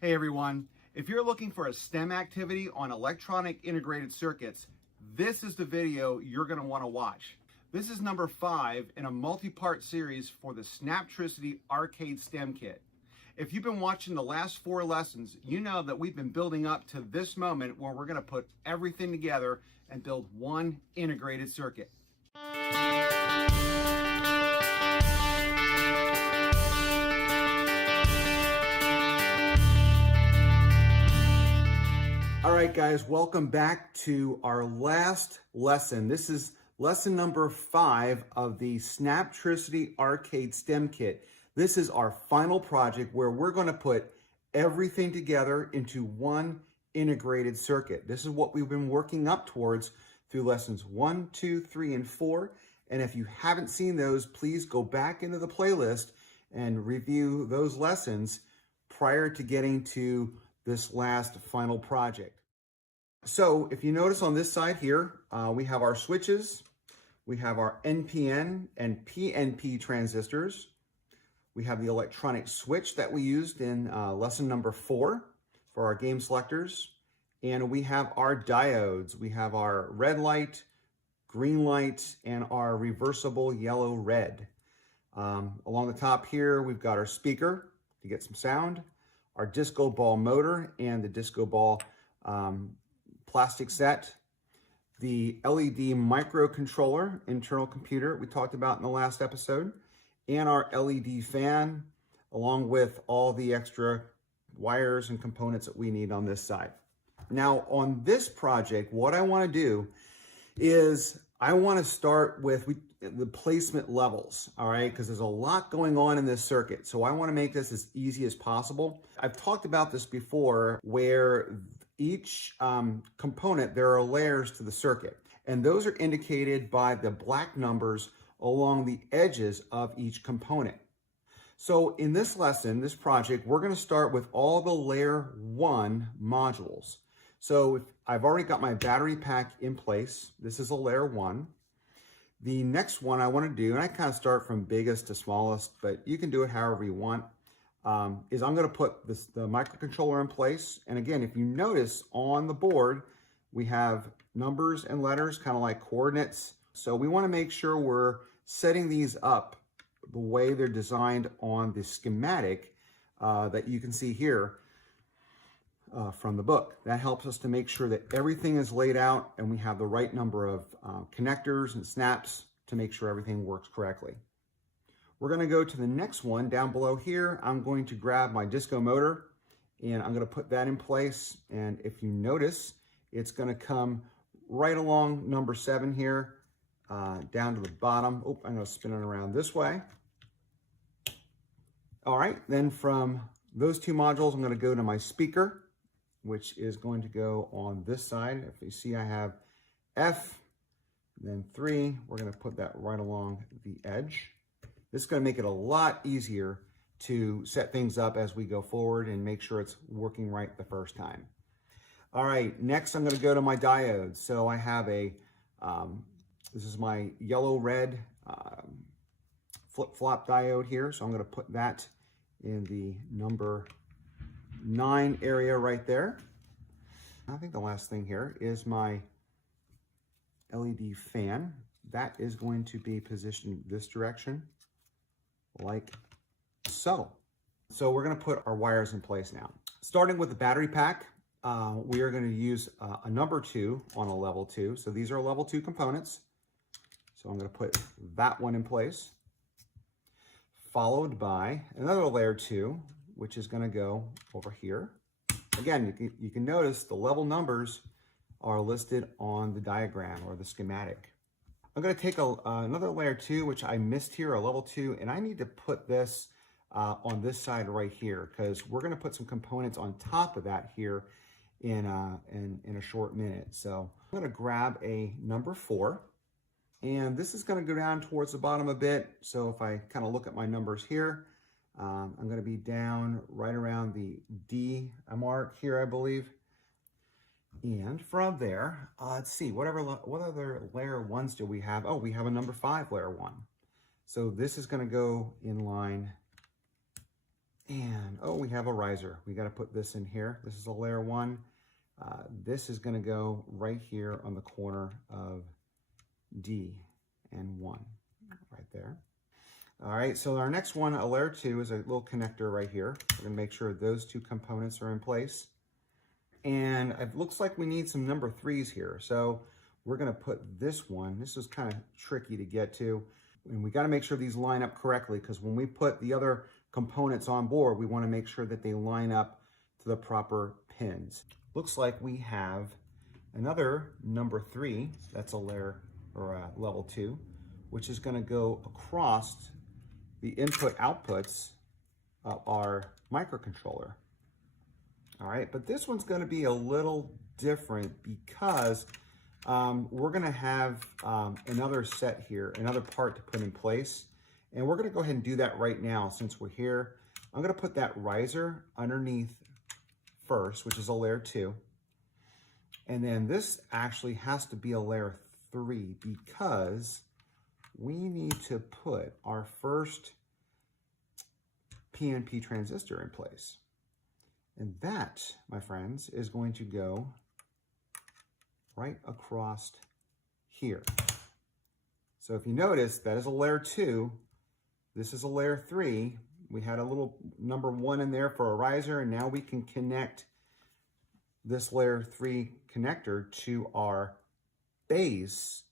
Hey everyone, if you're looking for a STEM activity on electronic integrated circuits, this is the video you're going to want to watch. This is number 5 in a multi-part series for the Snaptricity Arcade STEM Kit. If you've been watching the last 4 lessons, you know that we've been building up to this moment where we're going to put everything together and build one integrated circuit. All right, guys, welcome back to our last lesson. This is lesson number 5 of the Snaptricity Arcade STEM Kit. This is our final project where we're going to put everything together into one integrated circuit. This is what we've been working up towards through lessons 1, 2, 3, and 4. And if you haven't seen those, please go back into the playlist and review those lessons prior to getting to this last final project. So if you notice on this side here, we have our switches, we have our NPN and PNP transistors, we have the electronic switch that we used in lesson number 4 for our game selectors, and we have our diodes. We have our red light, green light, and our reversible yellow red. Along the top here, we've got our speaker to get some sound, our disco ball motor and the disco ball plastic set, the LED microcontroller internal computer we talked about in the last episode, and our LED fan, along with all the extra wires and components that we need on this side. Now on this project, what I want to do is I want to start with the placement levels, all right? Because there's a lot going on in this circuit. So I want to make this as easy as possible. I've talked about this before where each component, there are layers to the circuit. And those are indicated by the black numbers along the edges of each component. So in this lesson, this project, we're going to start with all the layer 1 modules. So if I've already got my battery pack in place. This is a layer 1. The next one I want to do, and I kind of start from biggest to smallest, but you can do it however you want, is I'm going to put the microcontroller in place. And again, if you notice on the board, we have numbers and letters, kind of like coordinates. So we want to make sure we're setting these up the way they're designed on the schematic that you can see here. From the book. That helps us to make sure that everything is laid out and we have the right number of connectors and snaps to make sure everything works correctly. We're going to go to the next one down below here. I'm going to grab my disco motor and I'm going to put that in place. And if you notice, it's going to come right along number 7 here, down to the bottom. Oh, I'm going to spin it around this way. All right, then from those 2 modules, I'm going to go to my speaker, which is going to go on this side. If you see, I have F, then 3. We're going to put that right along the edge. This is going to make it a lot easier to set things up as we go forward and make sure it's working right the first time. All right, next I'm going to go to my diodes. So I have this is my yellow-red flip-flop diode here. So I'm going to put that in the number 9 area right there. I think the last thing here is my LED fan. That is going to be positioned this direction, like so. So we're going to put our wires in place now. Starting with the battery pack, we are going to use a number 2 on a level 2. So these are level 2 components. So I'm going to put that one in place, followed by another layer 2, which is going to go over here. Again, you can notice the level numbers are listed on the diagram or the schematic. I'm going to take another layer 2, which I missed here, a level 2, and I need to put this on this side right here because we're going to put some components on top of that here in a short minute. So I'm going to grab a number 4, and this is going to go down towards the bottom a bit. So if I kind of look at my numbers here, I'm going to be down right around the D mark here, I believe. And from there, let's see, what other layer 1s do we have? Oh, we have a number 5 layer 1. So this is going to go in line And, oh, we have a riser. We got to put this in here. This is a layer 1. This is going to go right here on the corner of D and 1, right there. All right, so our next one, a layer 2, is a little connector right here. We're going to make sure those two components are in place. And it looks like we need some number 3s here. So we're going to put this one. This is kind of tricky to get to. And we got to make sure these line up correctly, because when we put the other components on board, we want to make sure that they line up to the proper pins. Looks like we have another number 3, that's a layer or a level 2, which is going to go across the input outputs of our microcontroller. All right, but this one's going to be a little different because we're going to have another set here, another part to put in place. And we're going to go ahead and do that right now since we're here. I'm going to put that riser underneath first, which is a layer 2. And then this actually has to be a layer 3 because we need to put our first PNP transistor in place. And that, my friends, is going to go right across here. So if you notice, that is a layer 2. This is a layer 3. We had a little number 1 in there for a riser, and now we can connect this layer 3 connector to our base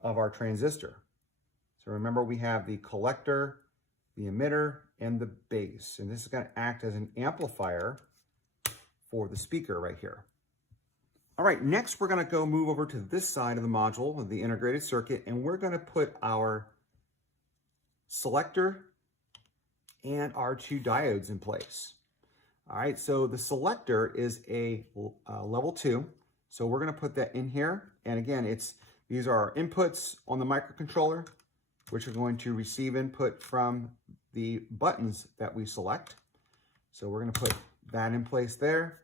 of our transistor. So remember, we have the collector, the emitter, and the base. And this is going to act as an amplifier for the speaker right here. All right, next we're going to go move over to this side of the module, of the integrated circuit, and we're going to put our selector and our 2 diodes in place. All right, so the selector is a level 2. So we're going to put that in here. And again, these are our inputs on the microcontroller, which are going to receive input from the buttons that we select. So we're going to put that in place there.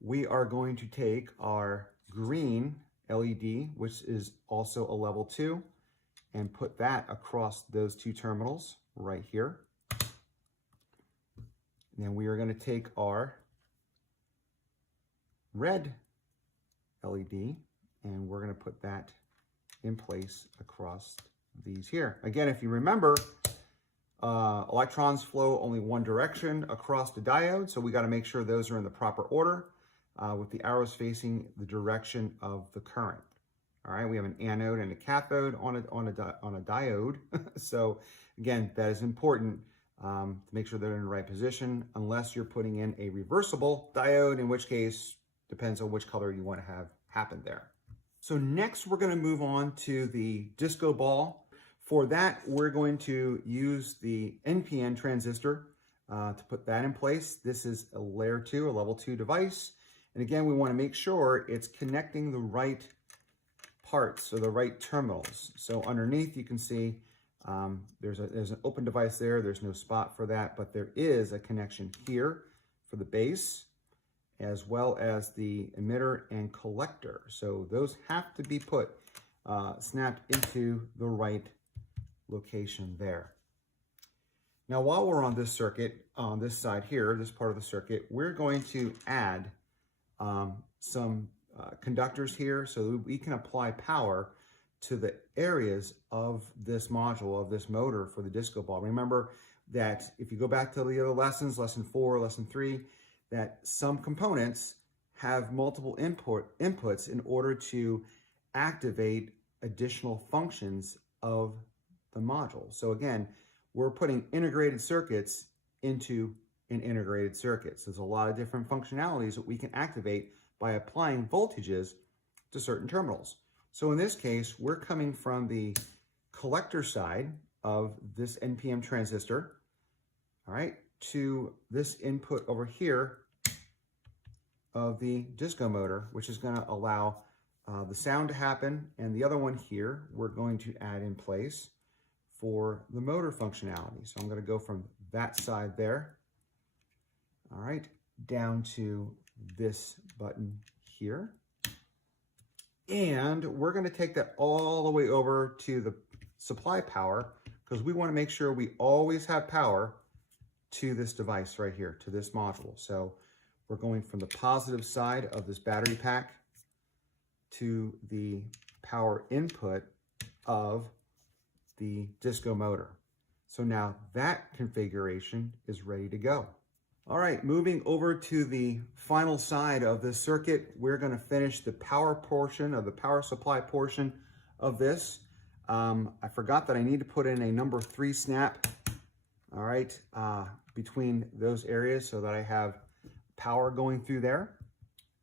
We are going to take our green LED, which is also a level 2, and put that across those 2 terminals right here. And then we are going to take our red LED, and we're going to put that in place across these here. Again, if you remember, electrons flow only one direction across the diode, so we got to make sure those are in the proper order with the arrows facing the direction of the current. All right, we have an anode and a cathode on a diode. So again, that is important to make sure they're in the right position, unless you're putting in a reversible diode, in which case depends on which color you want to have happen there. So next we're going to move on to the disco ball. For that, we're going to use the NPN transistor to put that in place. This is a layer 2, a level 2 device. And again, we want to make sure it's connecting the right parts or the right terminals. So underneath you can see there's an open device there. There's no spot for that, but there is a connection here for the base, as well as the emitter and collector. So those have to be put, snapped into the right location there. Now, while we're on this circuit, on this side here, this part of the circuit, we're going to add some conductors here so that we can apply power to the areas of this module, of this motor for the disco ball. Remember that if you go back to the other lessons, lesson 4, lesson 3, that some components have multiple inputs in order to activate additional functions of the module. So again, we're putting integrated circuits into an integrated circuit. So there's a lot of different functionalities that we can activate by applying voltages to certain terminals. So in this case, we're coming from the collector side of this NPN transistor, all right, to this input over here of the disco motor, which is going to allow the sound to happen. And the other one here, we're going to add in place for the motor functionality. So I'm going to go from that side there, all right, down to this button here. And we're going to take that all the way over to the supply power, because we want to make sure we always have power to this device right here, to this module. So we're going from the positive side of this battery pack to the power input of the disco motor. So now that configuration is ready to go. All right, moving over to the final side of this circuit, we're going to finish the power portion of the power supply portion of this. I forgot that I need to put in a number 3 snap, all right, between those areas so that I have power going through there.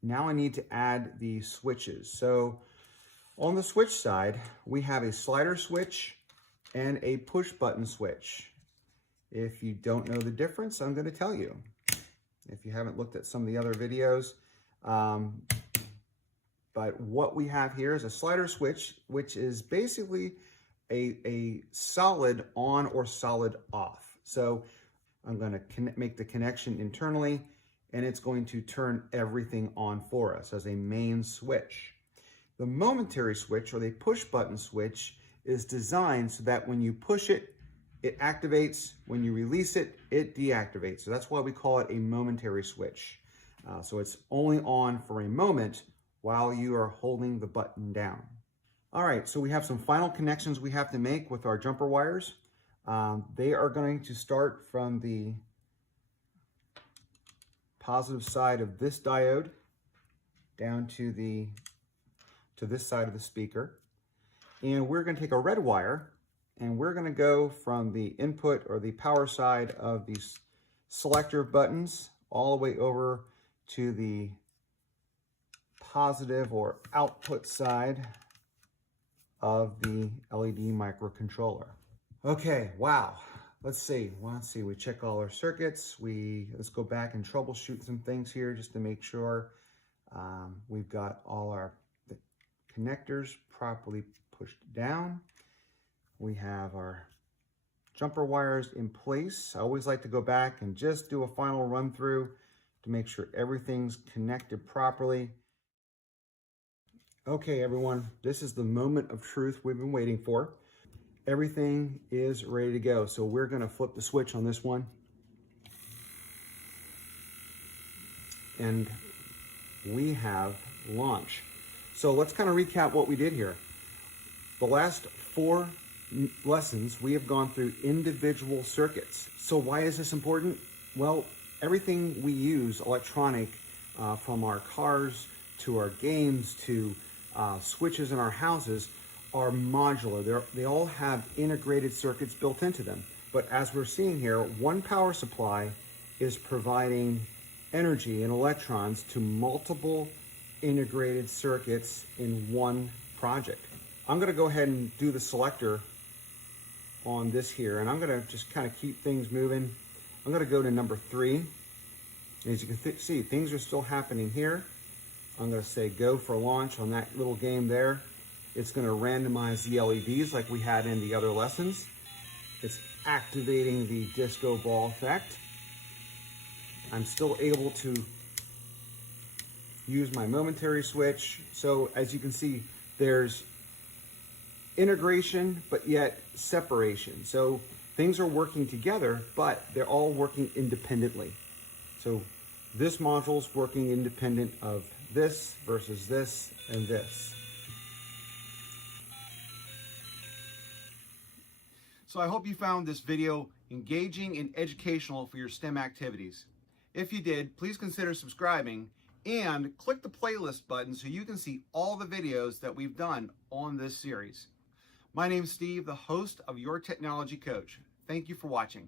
Now I need to add the switches. So on the switch side, we have a slider switch and a push button switch. If you don't know the difference, I'm going to tell you. If you haven't looked at some of the other videos. But what we have here is a slider switch, which is basically a solid on or solid off. So I'm going to make the connection internally, and it's going to turn everything on for us as a main switch. The momentary switch, or the push button switch, is designed so that when you push it, it activates. When you release it, it deactivates. So that's why we call it a momentary switch. So it's only on for a moment while you are holding the button down. All right, so we have some final connections we have to make with our jumper wires. They are going to start from the positive side of this diode down to this side of the speaker. And we're going to take a red wire, and we're going to go from the input or the power side of these selector buttons all the way over to the positive or output side of the LED microcontroller. Okay, wow. Let's see, we check all our circuits. Let's go back and troubleshoot some things here just to make sure we've got all the connectors properly pushed down. We have our jumper wires in place. I always like to go back and just do a final run through to make sure everything's connected properly. Okay, everyone, this is the moment of truth we've been waiting for. Everything is ready to go. So we're going to flip the switch on this one. And we have launch. So let's kind of recap what we did here. The last 4 lessons, we have gone through individual circuits. So why is this important? Well, everything we use electronic, from our cars to our games to switches in our houses, are modular. They all have integrated circuits built into them. But as we're seeing here, one power supply is providing energy and electrons to multiple integrated circuits in one project. I'm going to go ahead and do the selector on this here, and I'm going to just kind of keep things moving. I'm going to go to number 3. As you can see, things are still happening here. I'm going to say go for launch on that little game there. It's going to randomize the LEDs like we had in the other lessons. It's activating the disco ball effect. I'm still able to use my momentary switch. So as you can see, there's integration, but yet separation. So things are working together, but they're all working independently. So this module is working independent of this versus this and this. So I hope you found this video engaging and educational for your STEM activities. If you did, please consider subscribing and click the playlist button so you can see all the videos that we've done on this series. My name's Steve, the host of Your Technology Coach. Thank you for watching.